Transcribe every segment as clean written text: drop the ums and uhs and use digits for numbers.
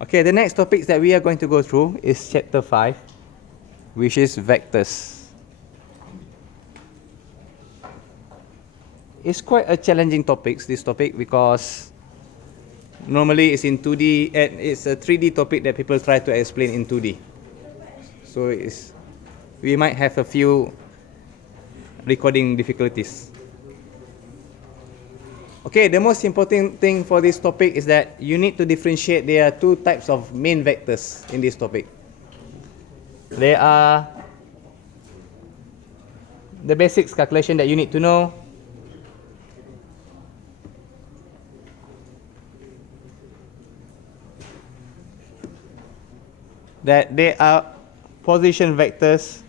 Okay, the next topics that we are going to go through is chapter 5, which is vectors. It's quite a challenging topic, this topic, because normally it's in 2D and it's a 3D topic that people try to explain in 2D. So we might have a few recording difficulties. Okay, the most important thing for this topic is that you need to differentiate. There are two types of main vectors in this topic. There are the basics calculation that you need to know. That they are position vectors.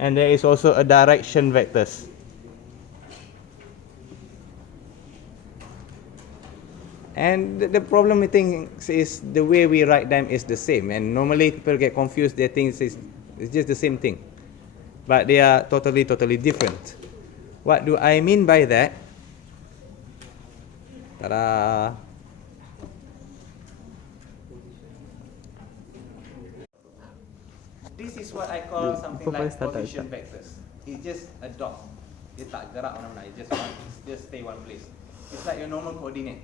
And there is also a direction vectors. And the problem with things is the way we write them is the same. And normally people get confused, they think it's just the same thing. But they are totally different. What do I mean by that? Ta-da! This is what I call something like position vectors. It's just a dot. Dia tak gerak mana-mana. It just stay one place. It's like your normal coordinate,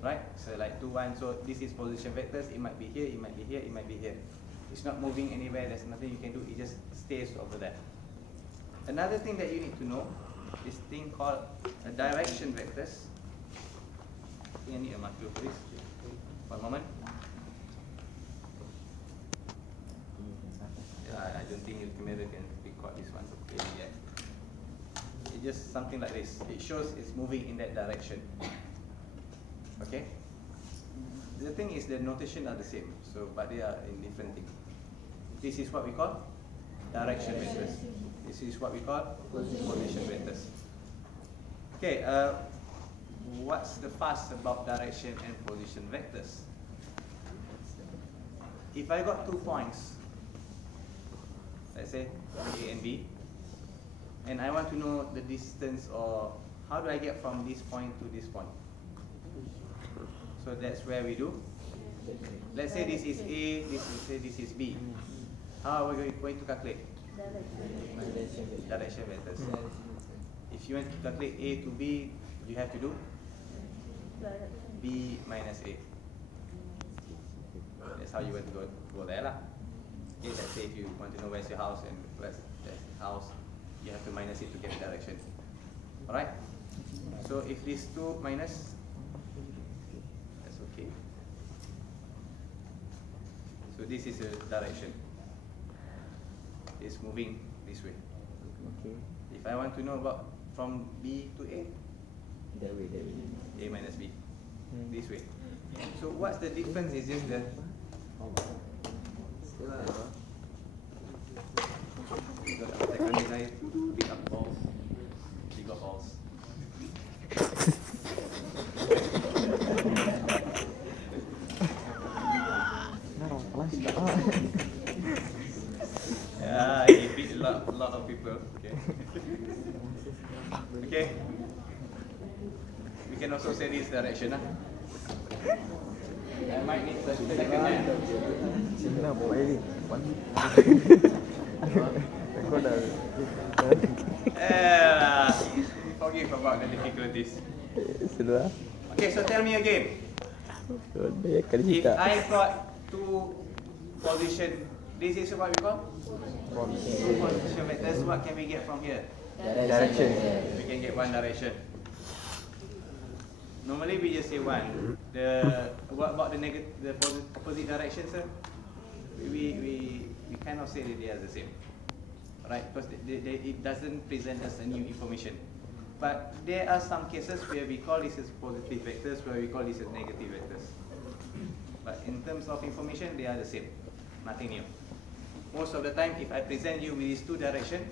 right? So like 2, 1. So this is position vectors. It might be here. It might be here. It might be here. It's not moving anywhere. There's nothing you can do. It just stays over there. Another thing that you need to know is thing called a direction vectors. I need a marker, please. One moment. I don't think your camera can record this one so clearly yet. It's just something like this. It shows it's moving in that direction. Okay? The thing is the notation are the same, so but they are in different things. This is what we call direction vectors. This is what we call position vectors. Okay, what's the fuss about direction and position vectors? If I got 2 points, let's say A and B, and I want to know the distance, or how do I get from this point to this point? So that's where we do. Let's say this is A, this is B. How are we going to calculate? Direction vectors. If you want to calculate A to B, you have to do B minus A. That's how you want to go there lah. Okay, let's say if you want to know where's your house and where's the house, you have to minus it to get the direction. Alright? So if these 2 minus, that's okay. So this is the direction. It's moving this way. Okay. If I want to know about from B to A, that way. A minus B. This way. So what's the difference is just the pick up balls, bigger balls. Yeah, he beat a lot of people. Okay. Okay. We can also say this direction. I might need the second hand. Forgive about the difficulties. Okay, so tell me again. If I got 2 position, this is what we call position vectors. What can we get from here? Direction. We can get one direction. Normally we just say one. What about the opposite direction, sir? We kind of say that they are the same, right? Because it doesn't present us a new information. But there are some cases where we call this as positive vectors, where we call this as negative vectors. But in terms of information, they are the same. Nothing new. Most of the time, if I present you with these 2 directions,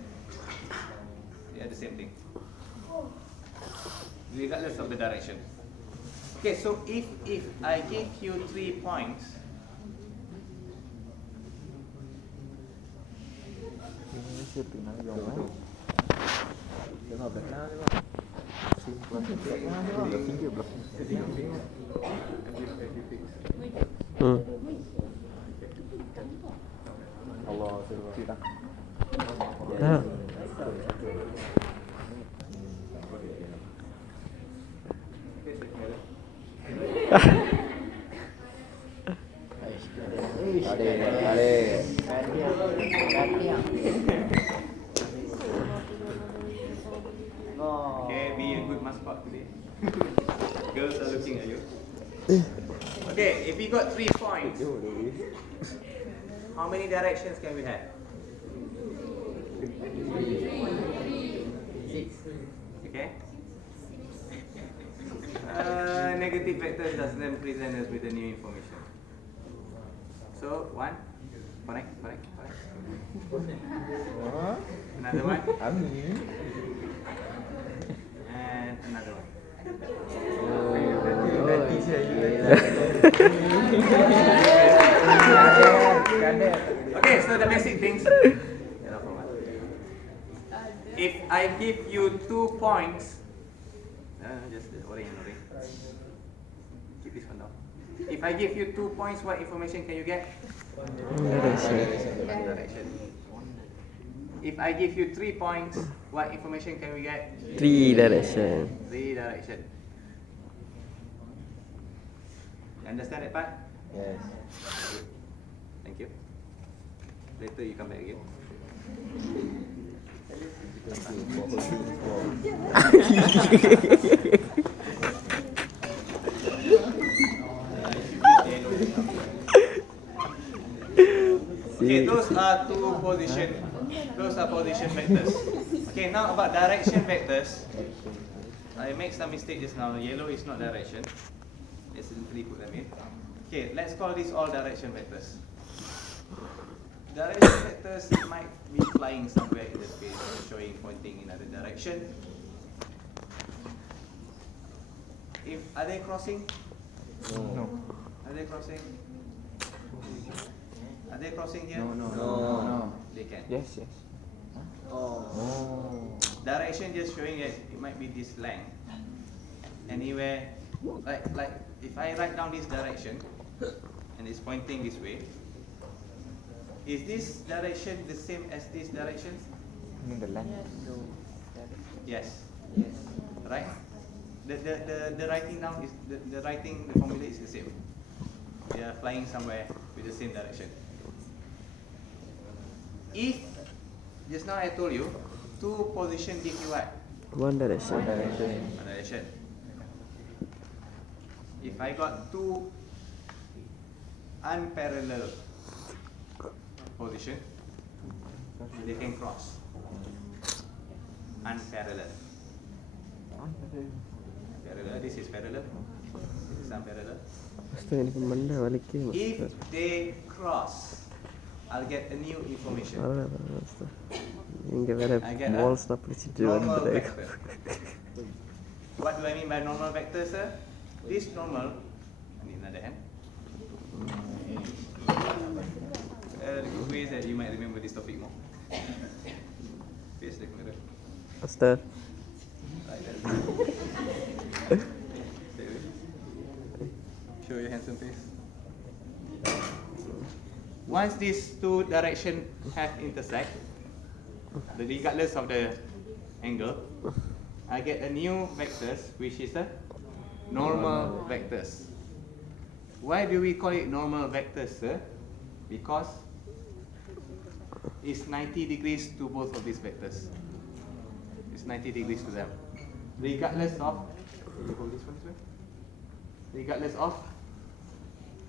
they are the same thing, regardless of the direction. Okay, so if I give you 3 points, Dah. Okay, be a good mascot today. Girls are looking at you. Okay, if we got 3 points, how many directions can we have? 6. Okay. Negative vectors doesn't present us with the new information. So 1, correct. Another one. And another one. Okay, so the basic things. If I give you 2 points, just orange. Keep this one down. If I give you 2 points, what information can you get? Direction. If I give you 3 points, what information can we get? 3 direction. 3 direction. You understand that part? Yes. Thank you. Later you come back again. Okay, those are position vectors. Okay, now about direction vectors. I make some mistake just now. Yellow is not direction. Let's simply put them in. Okay, let's call these all direction vectors. Direction vectors might be flying somewhere in the space, showing pointing in another direction. Are they crossing? No. Are they crossing? Are they crossing here? No. They can. Yes. Direction just showing that it might be this length. Anywhere, like if I write down this direction and it's pointing this way, is this direction the same as this direction? The length. Yes. Right? The writing down is the formula is the same. They are flying somewhere with the same direction. If just now I told you 2 position give you what? 1 direction. One direction. If I got 2 unparalleled position, they can cross. Unparalleled. Parallel. This is parallel. This is unparalleled. If they cross, I'll get a new information. இங்க வேற I get a balls-லாம் பிடிச்சிட்டு normal வந்து vector. What do I mean by normal vector, sir? This normal, I need another hand. The good way is that you might remember this topic more. Face the camera. Master. Like that. Stay away. Show your handsome face. Once these 2 directions have intersect, regardless of the angle, I get a new vectors which is a normal vectors. Why do we call it normal vectors, sir? Because it's 90 degrees to both of these vectors. It's 90 degrees to them. Regardless of, regardless of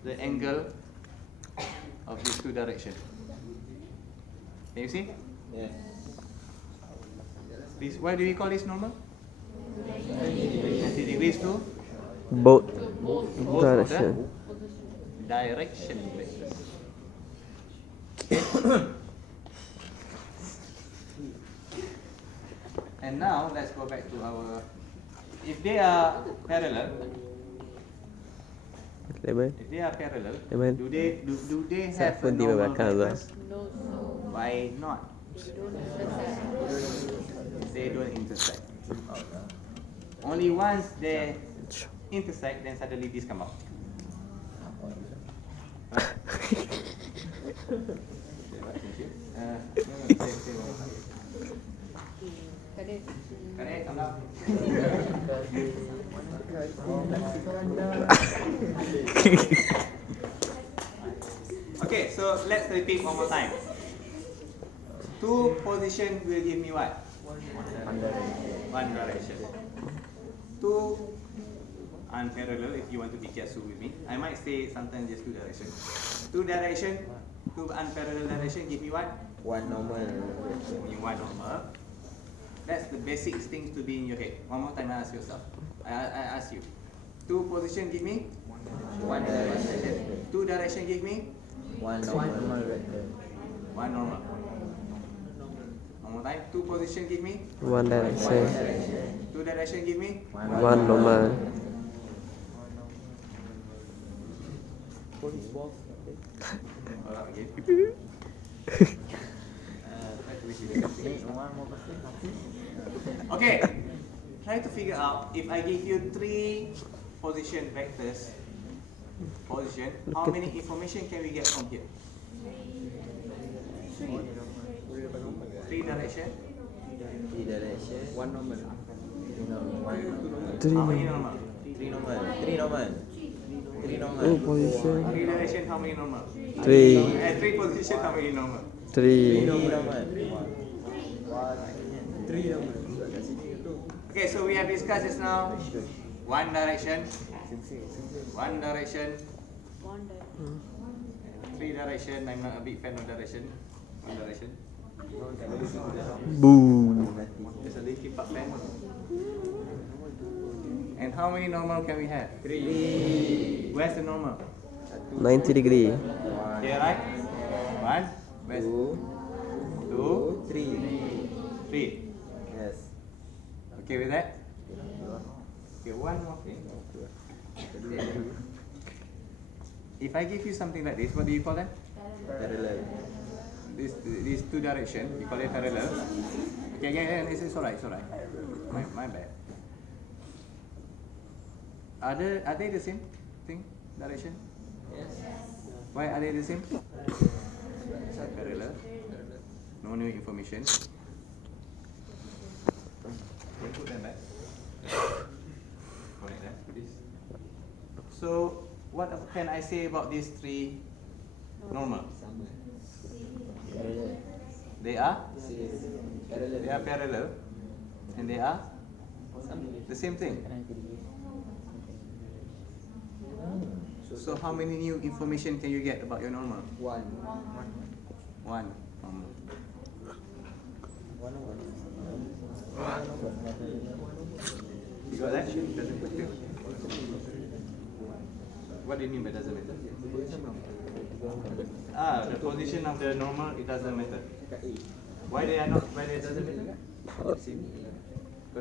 the angle of these 2 directions. Can you see? Yes. This, why do we call this normal? 90 degrees to Both both direction. of the direction vectors. And now let's go back to our. If they are parallel, Leban. if they are parallel, Amen. do they have Siapa a di normal belakang tu? vectors? Why not? They don't intersect. Only once they intersect, then suddenly this come out. Correct, come down. Okay, so let's repeat one more time. Two position will give me what? One direction. Two unparallel, if you want to be careful with me. I might say sometimes just two direction. Two direction, two unparalleled direction give me what? One normal. Only one normal. That's the basic things to be in your head. One more time, I ask yourself. I ask you. Two position give me? One direction. Two direction give me? One normal vector. One normal. One more time. Two position give me? One direction. Two direction give me? One normal. Okay. Try to figure out if I give you three position vectors. How many information can we get from here? Three direction. Three direction. One normal. How many normal? Three normal. Three normal. Three normal. Two position. Three direction, how many normal? Three. Three position, how many normal? Three. Three normal. Three normal. Okay, so we have discussed just now one direction, one direction, three direction. I'm not a big fan of direction. One direction. Boo. There's a leaky part fan. And how many normal can we have? Three. Where's the normal? 90 degree. Here, right? One. Where's two? Three. Three. Yes. Okay with that? Okay, one more thing. If I give you something like this, what do you call that? Parallel. This two direction, you call it parallel. Okay, yeah, it's alright, it's alright. My bad. Are they the same thing? Direction? Yes. Why are they the same? Parallel. No new information. Put them back. Connect them, please. So, what can I say about these three normal? Parallel. They are? Parallel. They are parallel. And they are? The same thing. So how many new information can you get about your normal? One. One normal. You got that? Doesn't matter. What do you mean by doesn't matter? The position of the normal, it doesn't matter. Why they are not? Why they doesn't matter? Because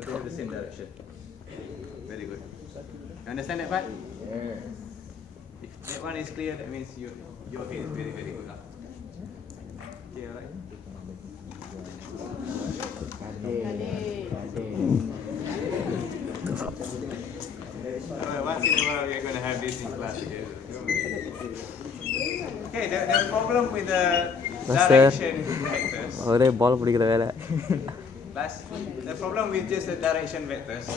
they have the same direction. Very good. You understand that part? Yeah. If that one is clear, that means your head is very, very good. Okay, alright. Once in a while, we are going to have this in class together. Okay, the problem with the Master. direction vectors. ஒரே பால் பிடிக்கிற வேலை. The problem with just the direction vectors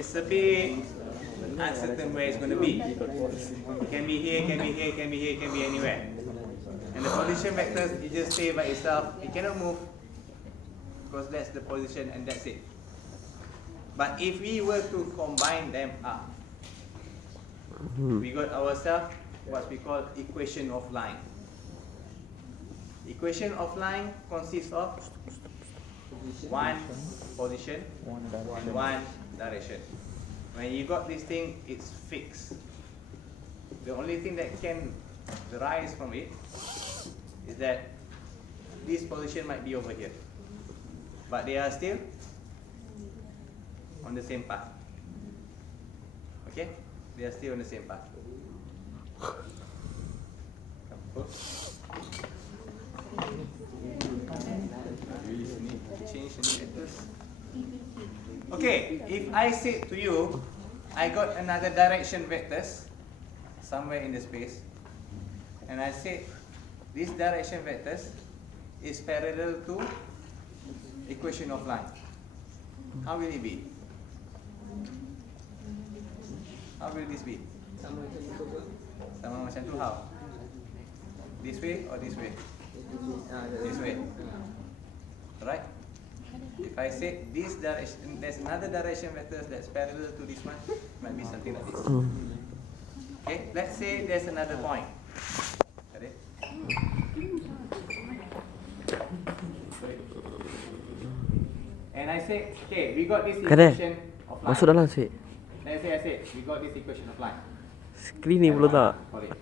is a bit uncertain where it's going to be. It can be here, can be here, can be here, can be anywhere. And the position vectors, it just stay by itself. It cannot move because that's the position and that's it. But if we were to combine them up, we got ourselves what we call equation of line. Equation of line consists of one position and one direction. When you got this thing, it's fixed. The only thing that can arise from it is that this position might be over here, but they are still on the same path. Okay? They are still on the same path. We need to change the vectors. Okay, if I say to you, I got another direction vectors somewhere in the space, and I say this direction vectors is parallel to equation of line. How will it be? How will this be? Sama macam tu, how? This way or this way? This way. Right? If I say this direction, there's another direction vector that's parallel to this one, might be something like this. Okay, let's say there's another point. Got it? And I say, okay, we got this Kare, equation of line. masuk dalam sih. Let's say I said, we got this equation of line. Screen ni belum tak? Call it.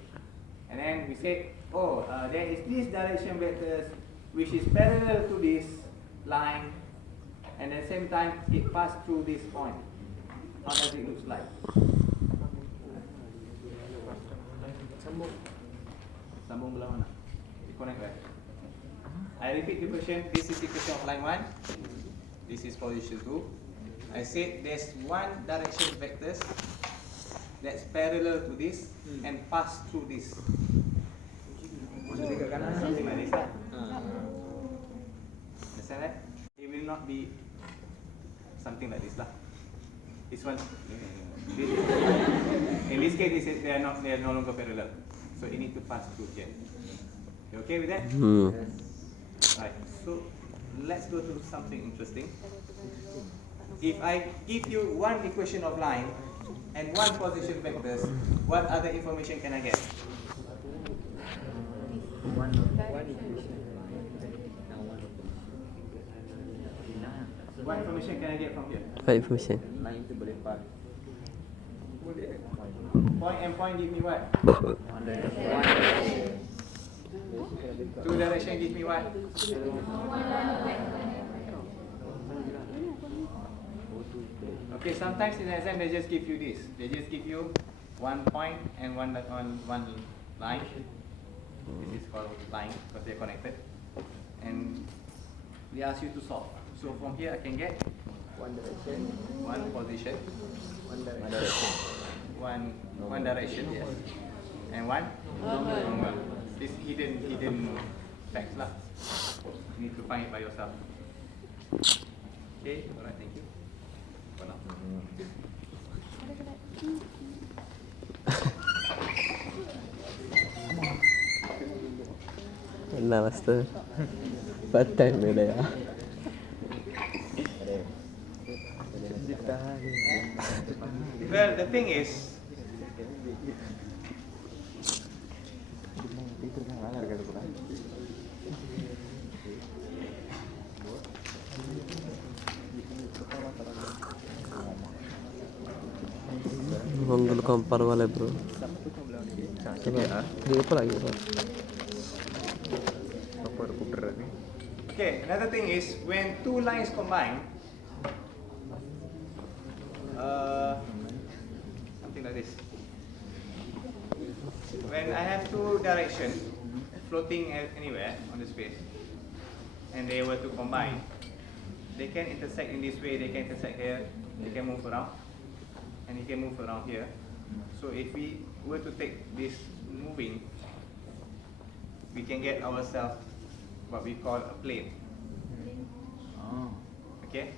And then we say, oh, there is this direction vectors which is parallel to this line, and at the same time it passed through this point. How does it look like? Sambung belah mana? Connect right? I repeat the question. This is equation of line 1. This is position 2. I said there's one direction vectors that's parallel to this and pass through this. Something like this. Understand that? It will not be something like this lah. This one, in this case, they are no longer parallel. So you need to pass through here. You okay with that? Right. So let's go to something interesting. If I give you one equation of line and one position vectors, what other information can I get? What information can I get from here? What information? Line tu boleh pass. Point and point give me what? Two direction give me what? Okay, sometimes in the exam they just give you this. They just give you one point and one line. This is called line because they're connected. And they ask you to solve. So from here I can get one direction, one position, one direction, yes, and one angle. This hidden facts lah. You need to find it by yourself. Okay, alright, thank you. For now. Nah, master. Patai beda ya. Well, the thing is, Manggul kompar wala bro. Dia apa lagi bro? okay, another thing is when two lines combine, something like this. When I have two directions floating anywhere on the space, and they were to combine, they can intersect in this way. They can intersect here. They can move around, and they can move around here. So if we were to take this moving, we can get ourselves what we call a plane. Okay?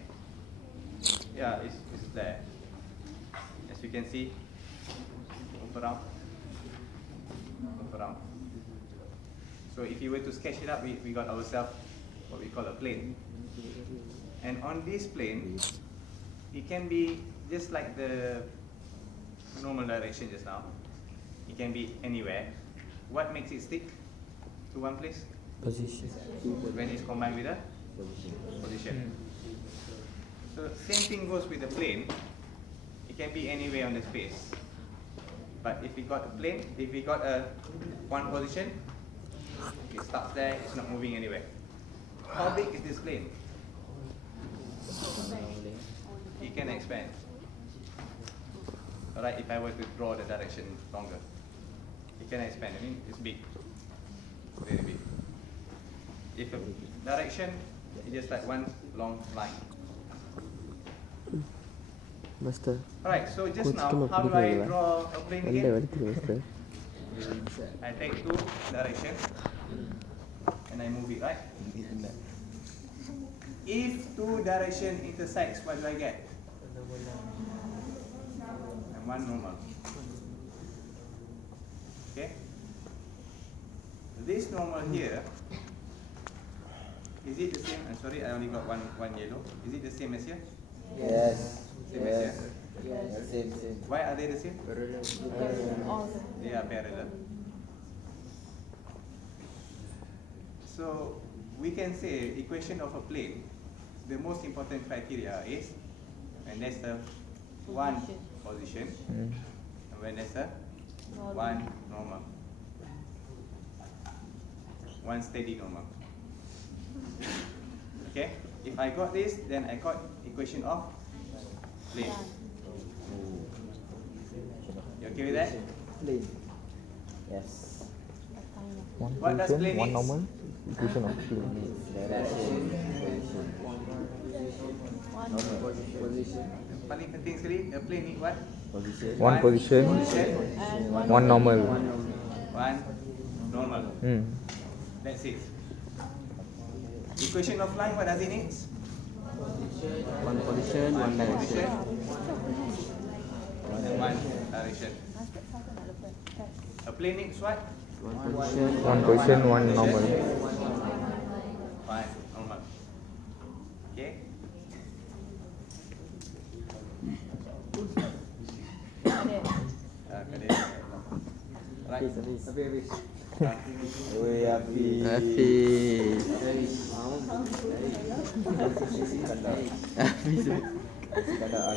Yeah, it's there. As you can see, move around. So if you were to sketch it up, we got ourselves what we call a plane. And on this plane, it can be just like the normal direction just now. It can be anywhere. What makes it stick to one place? Position. When it's combined with a position. So same thing goes with the plane. It can be anywhere on the space. But if we got a plane, if we got a one position, it starts there, it's not moving anywhere. How big is this plane? It can expand. Alright, if I were to draw the direction longer, it can expand. I mean, it's big, very big. If a direction is just like one long line, Master. Alright, so just Coach now, cuma how do pergi I lah. draw a plane Pandai again? balik tu master. I take two direction and I move it, right? If two direction intersects, what do I get? And one normal. Okay? This normal here, is it the same? I'm sorry, I only got one yellow. Is it the same as here? Yes. Same as here? Yes. Same. Why are they the same? They are parallel. So we can say equation of a plane, the most important criteria is when there's a one position and when there's a one normal. One steady normal. Okay? If I got this, then I got equation of plane. You okay with that? Plane. Yes. What does plane One is? normal. Equation of plane. Direction. Position. Position. Paling penting sekali, a plane need what? Position. One position. One normal. One normal. That's it. Equation of line, what does it need? One position, one direction. And one direction. A plane needs what? One position, One normal. One normal. Okay? Right. Oi, api. Hafiz.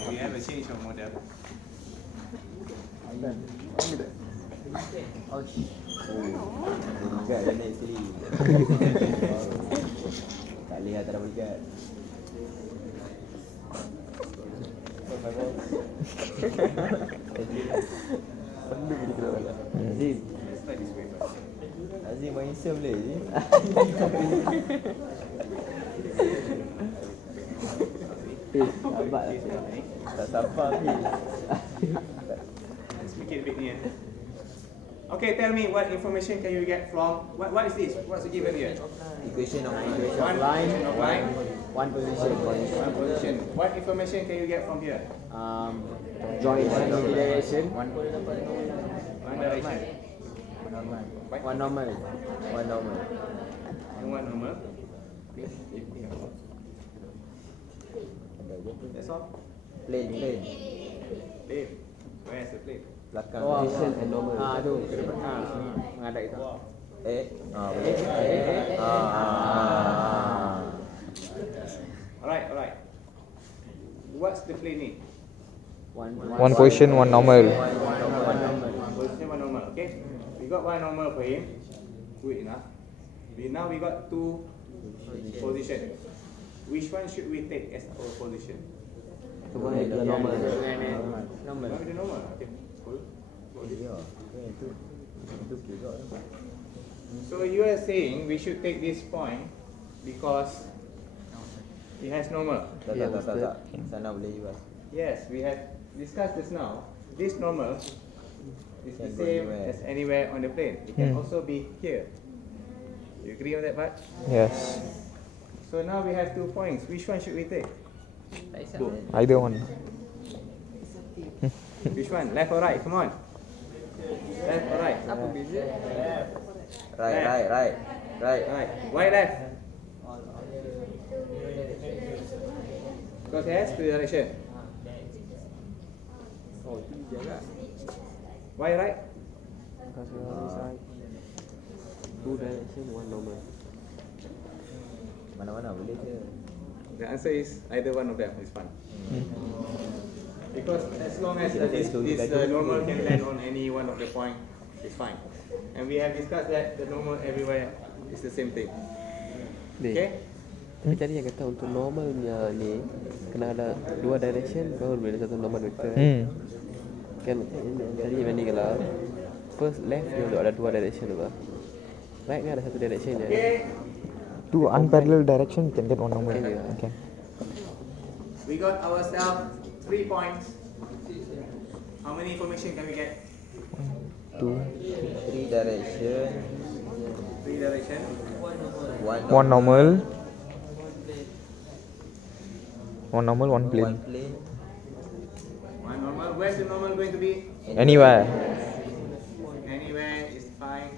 We have a change of model. Dekat dia naik sekali. Tak boleh lah, tak ada berikat. Azim. Azim main Islam boleh Azim? Abad lah. Tak sabar ni. Let's make it a bit near. Okay, tell me what information can you get from what is this? What's given here? Equation of One line. position of line. One position. One position. What information can you get from here? Join one direction. One direction. One normal. One normal. And one normal. That's all. Plane. Plane. Where's the plane? Belakang. Position and normal. Tu. Mengadap itu. Boleh. Alright. What's the plane need? One position, one normal. One position, one normal. Okay. We got one normal for him. Good enough. Now we got two position. Which one should we take as our position? The normal. Normal. The normal. Okay. Cool. So you are saying we should take this point because it has normal. Tak. Sana boleh juga. Yes, we have discussed this now. This normal is the Can go same anywhere. as anywhere on the plane. It can also be here. You agree on that part? Yes. So now we have 2 points. Which one should we take? Either one. Which one? Left or right? Come on. Left or right? Right. Right. Why left? Because it has 2 direction. Why right? Two direction, one normal. Mana-mana boleh je. The answer is either one of them is fine. Because as long as this normal can land on any one of the point, it's fine. And we have discussed that the normal everywhere is the same thing. Okay? Tapi tadi yang kata untuk normal punya ni kena ada 2 direction baru boleh ada satu normal vector. Kan tadi banding kalau first left dia untuk ada 2 direction tu lah. Right ni ada 1 direction je. Okay. Two unparalleled direction, you can get one normal. Okay. Okay. We got ourselves 3 points, how many information can we get? 2. 3 direction, 3 direction. 1 normal. 1 normal, 1 1 plane. plane, 1 normal. Where's the normal going to be? Anywhere. Anywhere is fine.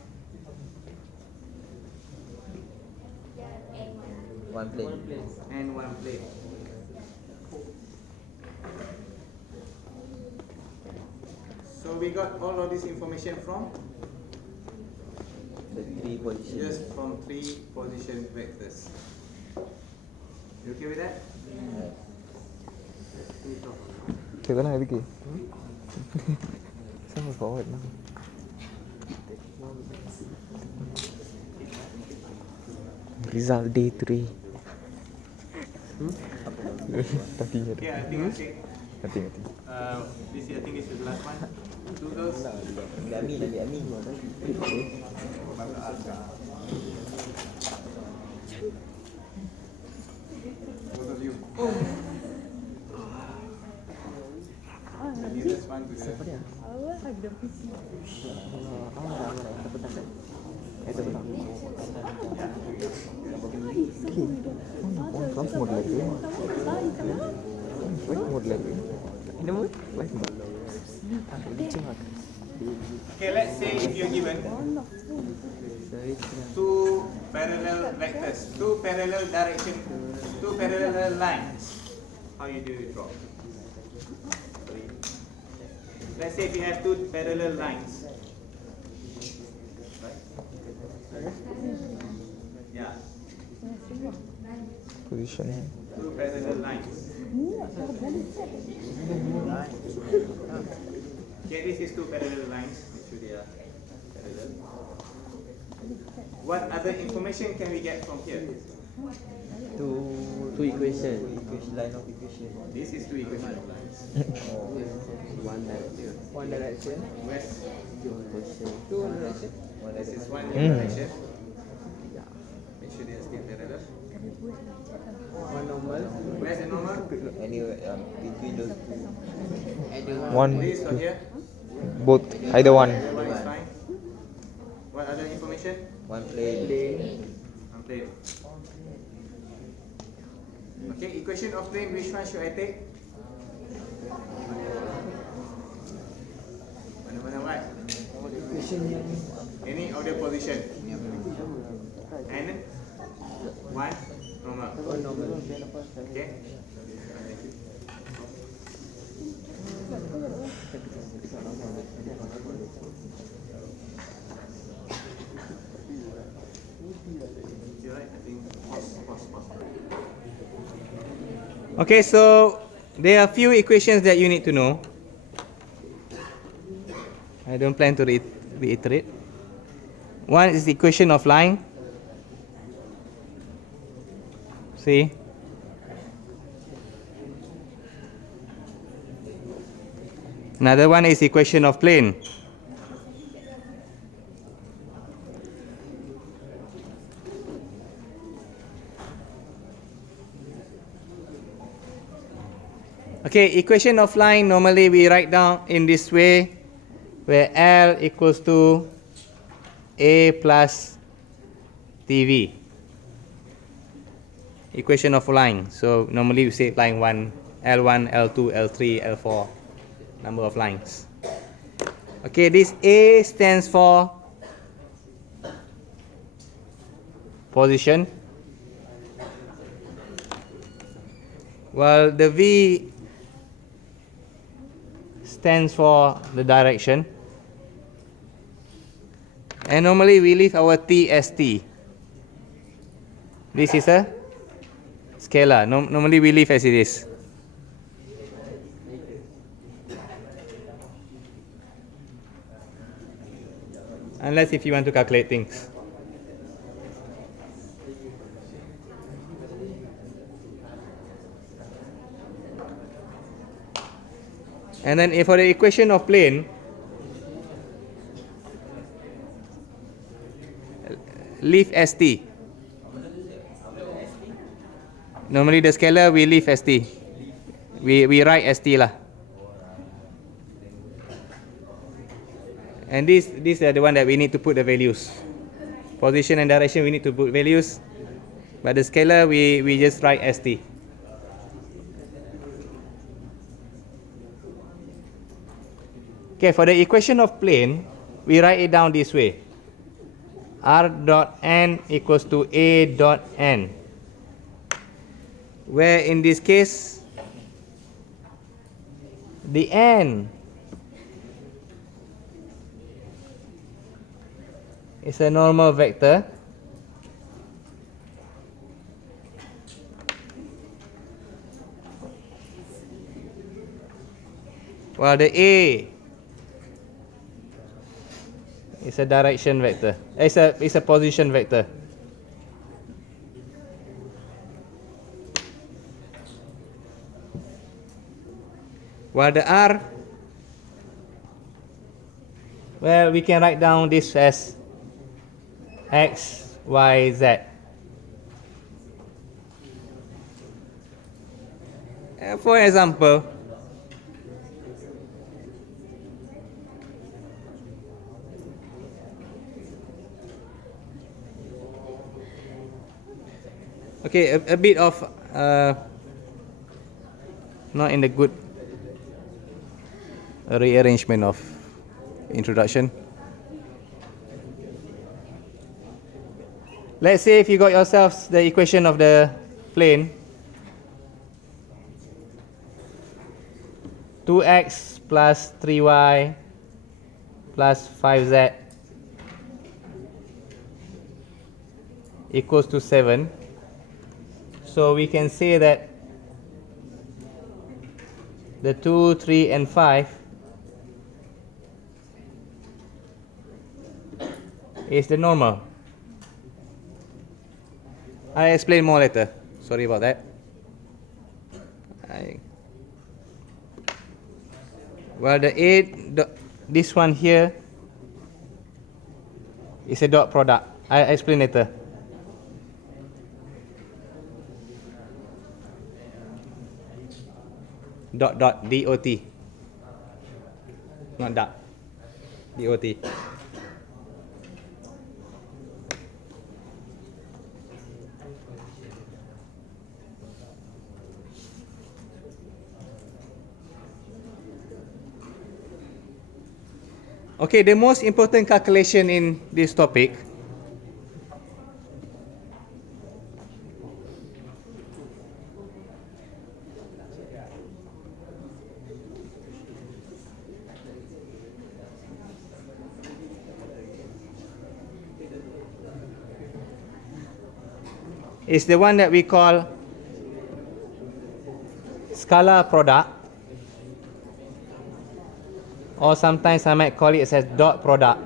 1 plane. And 1 plane. So we got all of this information from? The 3 positions. Just from 3 position vectors. You okay with that? இதெல்லாம் எதுக்கு Sounds forward now. Result day 3. Nothing yet. Okay, I think okay. Nothing. This year I think this is the last one. Do those. Ambil Amin. Both of you. The nearest one to the Flight mode lagi. Flight mode lagi. Ini mode? Flight mode. Okay, let's say if you're given 2 parallel vectors, 2 parallel direction, 2 parallel lines. How you do it draw? Let's say if you have 2 parallel lines. Right? Yeah, Position. 2 parallel lines. Okay, this is 2 parallel lines. Make sure they are parallel. What other information can we get from here? 2 equation. Line of equation. This is 2 equation of lines. One direction. West. Equation. This is 1 direction. Make sure they are still parallel. One normal. Where's the normal? Anyway, between those 2. One, This or 2. here? Both. Either one. That one is fine. What other information? 1 plane. Plane. Okay, equation of plane, which one should I take? Mana-mana what? Any of the position. And 1 normal. Okay. Okay, so there are few equations that you need to know. I don't plan to reiterate. One is the equation of line. See? Another one is equation of plane. Okay, equation of line normally we write down in this way, where L equals to A plus TV. Equation of line. So normally we say line 1, L1, L2, L3, L4, number of lines. Okay, this A stands for position, while the V stands for the direction, and normally we leave our T as T. This is a scalar. Normally we leave as it is. Unless if you want to calculate things. And then if for the equation of plane, leave ST. Normally the scalar we leave ST. we write ST lah. And these are the one that we need to put the values. Position and direction we need to put values. But the scalar we just write ST. Okay, for the equation of plane, we write it down this way. R dot n equals to A dot n. Where in this case, the n is a normal vector. While the A is a direction vector. It's a position vector. While the R, well, we can write down this as X, Y, Z. For example, okay, a bit of not in the good rearrangement of introduction. Let's say if you got yourselves the equation of the plane, 2x plus 3y plus 5z equals to 7. So we can say that the 2, 3, and 5 is the normal. I'll explain more later. Sorry about that. Well, the 8, this one here is a dot product. I'll explain later. Dot dot dot, not dot, dot. Okay, the most important calculation in this topic is the one that we call scalar product, or sometimes I might call it as dot product,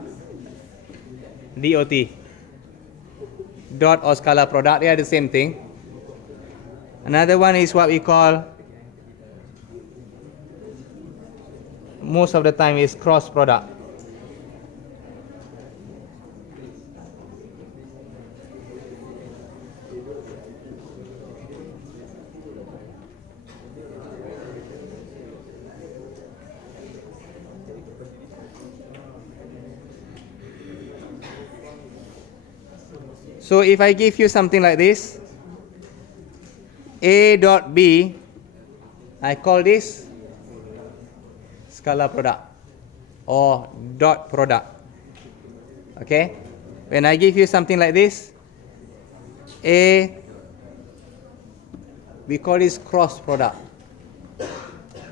DOT. Dot or scalar product, they are the same thing. Another one is what we call, most of the time, is cross product. So if I give you something like this, A dot B, I call this scalar product or dot product. Okay? When I give you something like this, A, we call this cross product.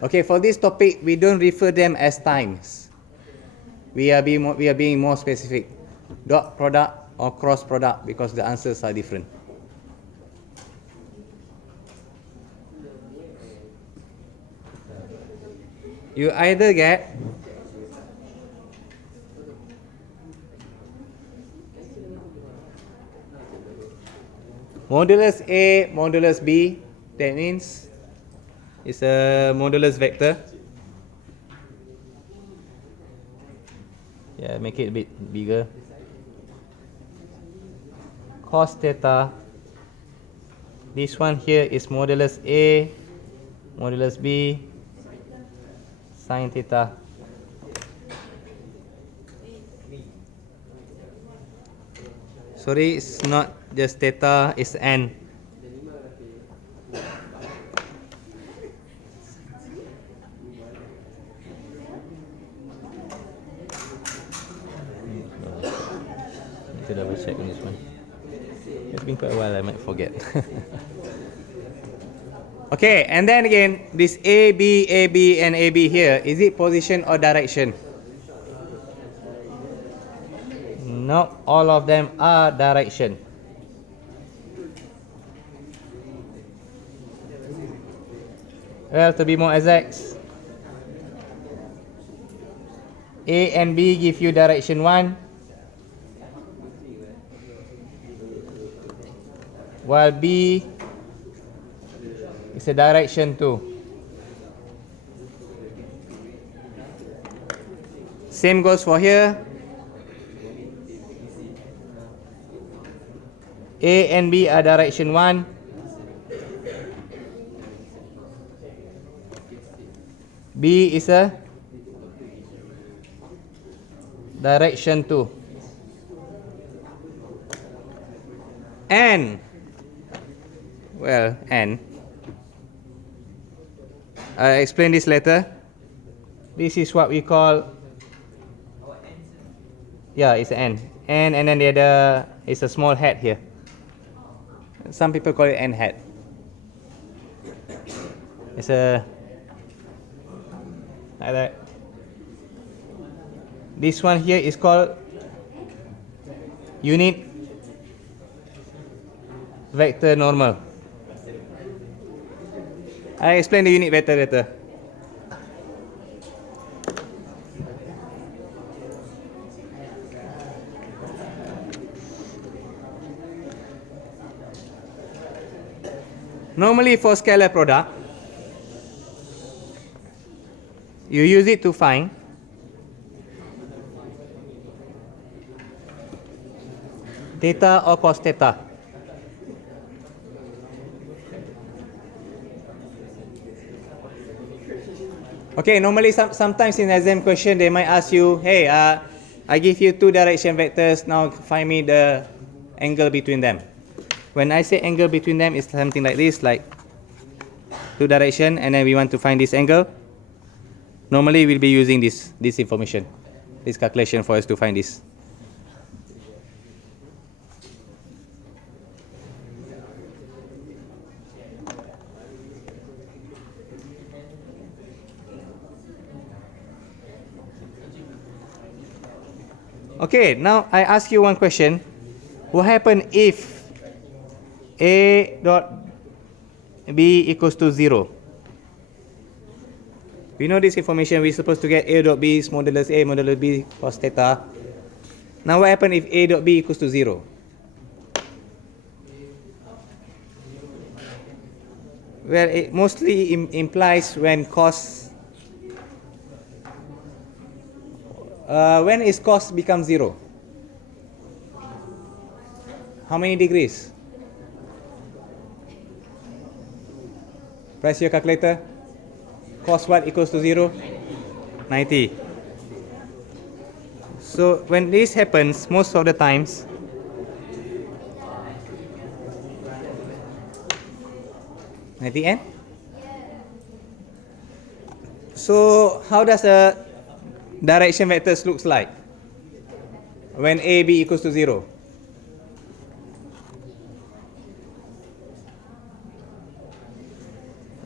Okay, for this topic, we don't refer them as times. We are being more specific. Dot product or cross product, because the answers are different. You either get modulus A, modulus B, that means it's a modulus vector. Yeah, make it a bit bigger. Cos theta, this one here is modulus A modulus B sin theta. Sorry, it's not just theta, it's n. Need to double check on this one. It's been quite a while, I might forget. Okay, and then again, this AB, AB, and AB here, is it position or direction? No, all of them are direction. Well, to be more exact, A and B give you direction 1, while B is a direction 2. Same goes for here. A and B are direction 1. B is a direction 2. And, well, and, I'll explain this later. This is what we call, yeah, it's an N. And then the other is a small hat here. Some people call it N hat. It's a, like that. This one here is called unit vector normal. I explain the unit vector later. Normally for scalar product, you use it to find theta or cos theta. Okay, normally sometimes in exam question they might ask you, hey, I give you two direction vectors, now find me the angle between them. When I say angle between them, it's something like this, like two direction, and then we want to find this angle. Normally we'll be using this information, this calculation for us to find this. Okay, now I ask you one question. What happens if A dot B equals to 0? We know this information. We're supposed to get A dot B is modulus A modulus B cos theta. Now what happens if A dot B equals to 0? Well, it mostly implies when cos, when is cos become 0? How many degrees? Press your calculator. Cos what equals to 0? 90. So when this happens, most of the times, at the end. So how does the direction vectors looks like when A, B equals to 0?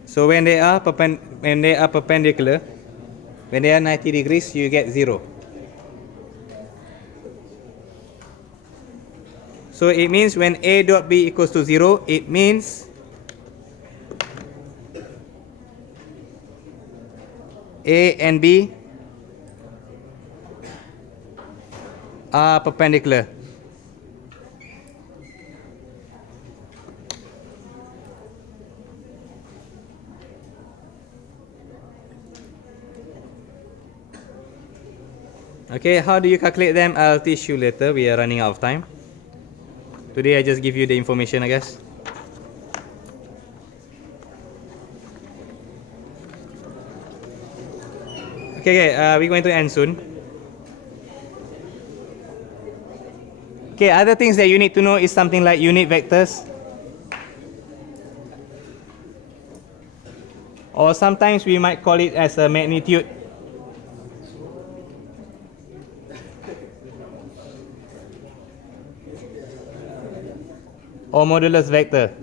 So when they are perpendicular, when they are 90 degrees, you get 0. So it means when A dot B equals to 0, it means A and B are perpendicular. Okay, how do you calculate them? I'll teach you later. We are running out of time. Today I just give you the information, I guess. Okay, we're going to end soon. Okay, other things that you need to know is something like unit vectors. Or sometimes we might call it as a magnitude. Or modulus vector.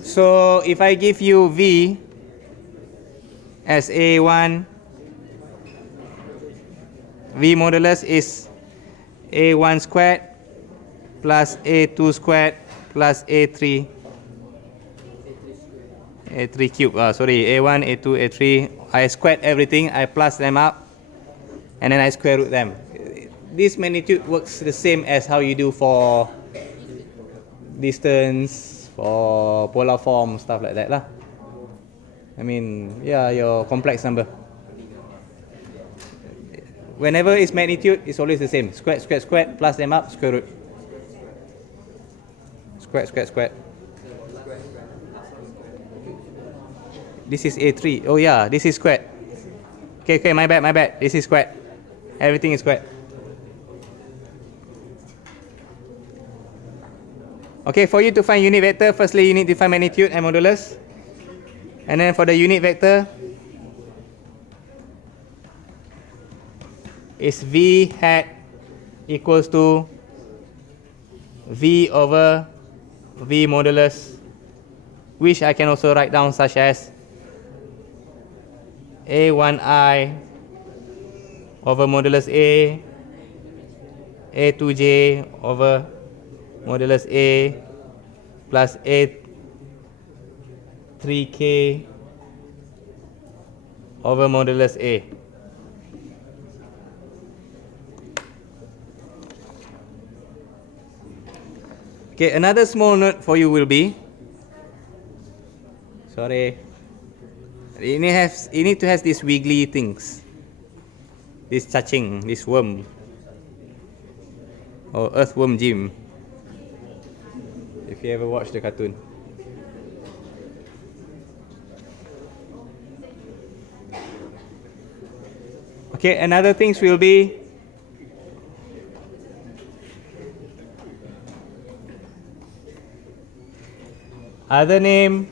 So if I give you V as A1, V modulus is A1 squared plus A2 squared plus A3 cube. Sorry, A1, A2, A3. I squared everything, I plus them up, and then I square root them. This magnitude works the same as how you do for distance, for polar form, stuff like that lah. I mean, yeah, your complex number. Whenever it's magnitude, it's always the same. Squared, squared, squared, plus them up, square root. Squared, squared, squared. This is A3. Oh yeah, this is squared. Okay, my bad. This is squared. Everything is squared. Okay, for you to find unit vector, firstly you need to find magnitude and modulus. And then for the unit vector, is V hat equals to V over V modulus, which I can also write down such as A1I over modulus A, A2J over modulus A plus A3K over modulus A. Okay, another small note for you will be, sorry, you need to have these wiggly things, this cacing, this worm, or earthworm Jim, if you ever watch the cartoon. Okay, another things will be other name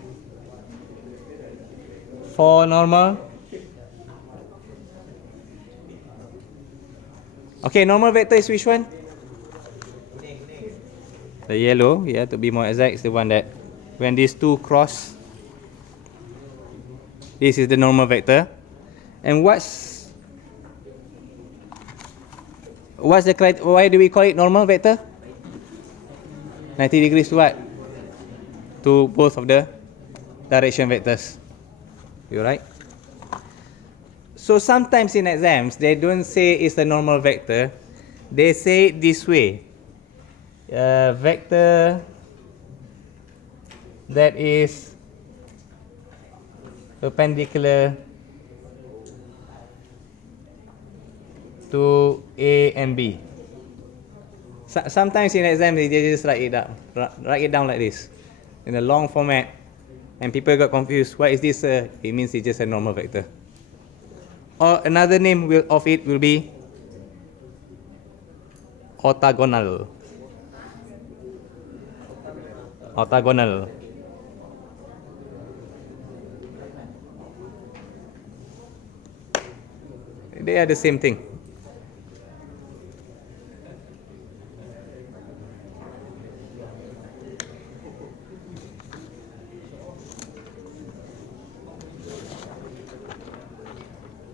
for normal. Okay, normal vector is which one? The yellow, yeah, to be more exact, is the one that when these two cross, this is the normal vector. And what's the criteria? Why do we call it normal vector? 90 degrees to what? To both of the direction vectors. You're right. So sometimes in exams, they don't say it's a normal vector. They say it this way. A vector that is perpendicular to A and B. Sometimes in exam, they just write it down like this, in a long format, and people got confused. What is this? It means it's just a normal vector. Or another name of it will be orthogonal. Orthogonal. They are the same thing.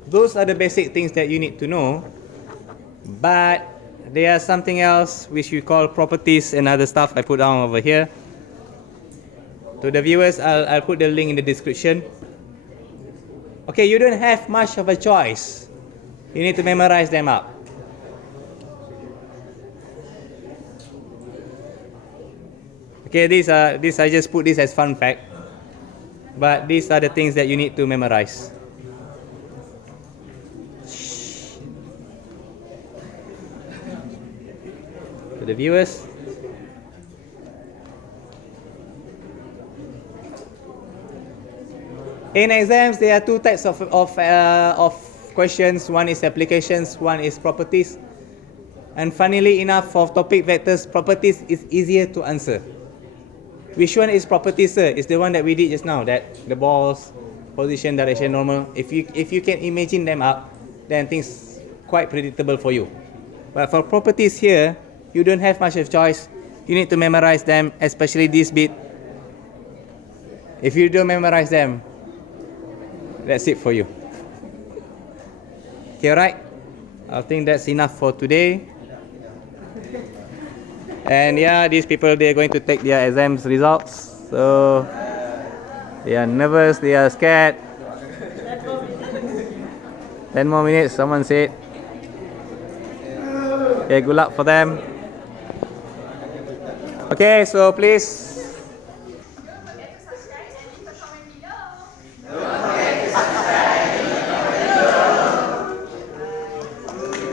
Those are the basic things that you need to know, but there are something else which we call properties and other stuff I put down over here. To the viewers, I'll put the link in the description. Okay, you don't have much of a choice. You need to memorize them up. Okay, these I just put this as fun fact, but these are the things that you need to memorize. To the viewers, In exams, there are two types of questions. One is applications, one is properties. And funnily enough, for topic vectors, properties is easier to answer. Which one is properties, sir? It's the one that we did just now, that the balls, position, direction, normal. If you can imagine them up, then things quite predictable for you. But for properties here, you don't have much of choice. You need to memorize them, especially this bit. If you don't memorize them, that's it for you. Okay, right? I think that's enough for today. And yeah, these people, they're going to take their exams results. So they are nervous, they are scared. 10 more minutes, someone said. Okay, good luck for them. Okay, so please.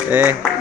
Okay.